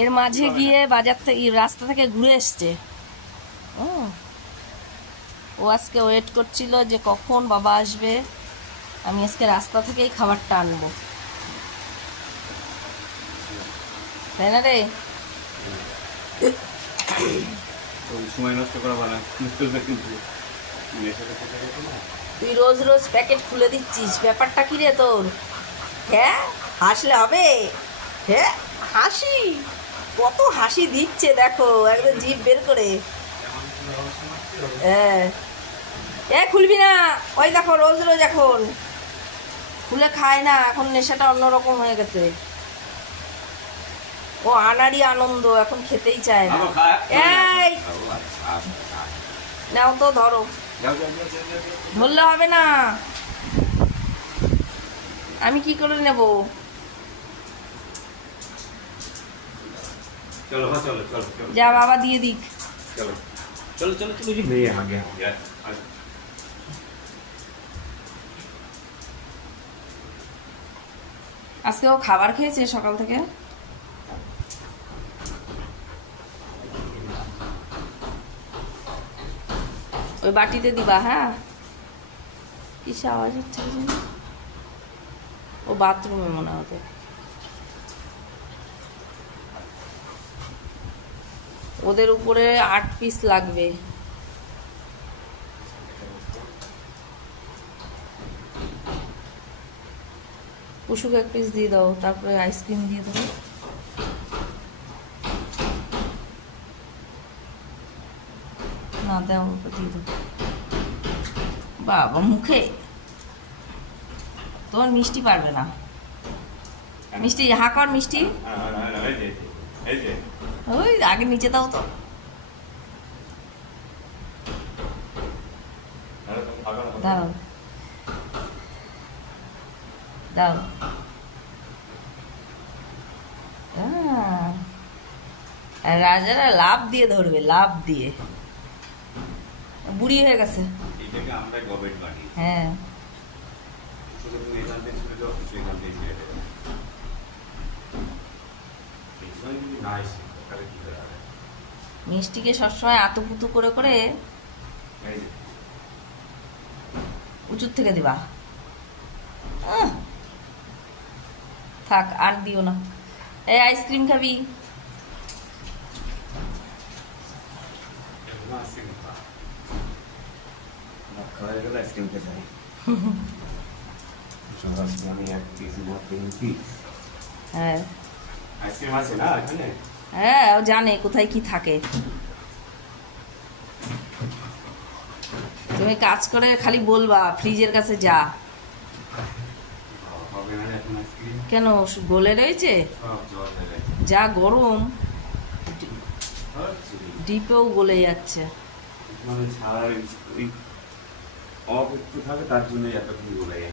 এর মাঝে গিয়ে বাজার থেকে রাস্তা থেকে ঘুরে এসছে। ও আজকে ওয়েট করছিল যে কখন বাবা আসবে, আমি আজকে রাস্তা থেকেই খাবারটা আনবো, তাই না রে? সময় নষ্ট করা ভালো। তুই রোজ রোজ প্যাকেট খুলে দিচ্ছিস, ব্যাপারটা কি রে তোর? হ্যাঁ, হাসলে হবে? হ্যাঁ, হাসি, কত হাসি দিচ্ছে দেখো, একদম জিভ বের করে। হ্যাঁ, এ খুলবি না, ওই দেখো রোজ রোজ এখন খুলে খায় না, এখন নেশাটা অন্যরকম হয়ে গেছে। ও আনারই আনন্দ, এখন খেতেই চায় না। এই নাও তো, ধরো, বললে হবে না, আমি কি করে নেব? যা বাবা দিয়ে দিক। আজকে ও খাবার খেয়েছে সকাল থেকে? ওই বাটিতে দিবা। হ্যাঁ, কিসে আওয়াজ হচ্ছে? ও বাথরুমে মনে হতো। ওদের উপরে 8 পিস লাগবে। পুশুকে 1 পিস দিয়ে দাও, তারপরে আইসক্রিম দিয়ে দেবো। না দাও, ওকে দিয়ে দেবো। বাবা মুখে তোমার মিষ্টি পারবে না। মিষ্টি হা কর, মিষ্টি ওই আগে নিচে দাও তো। দাও দাও। রাজারা লাভ দিয়ে ধরবে, লাভ দিয়ে। বুড়ি হয়ে গেছে। হ্যাঁ, মিষ্টিকে সবসময় আতুপুতু করে করে উঁচুর থেকে দিবা। থাক, আর দিও না। এই আইসক্রিম খাবি? হ্যাঁ, ও জানে কোথায় কি থাকে। তুমি কাজ করে খালি বলবা ফ্রিজের কাছে যা। কেন, গলে রয়েছে? যা গরম, ডিপেও গলে যাচ্ছে। মানে ছাড়া থাকে, তার জন্য এতক্ষণ গলে যায়।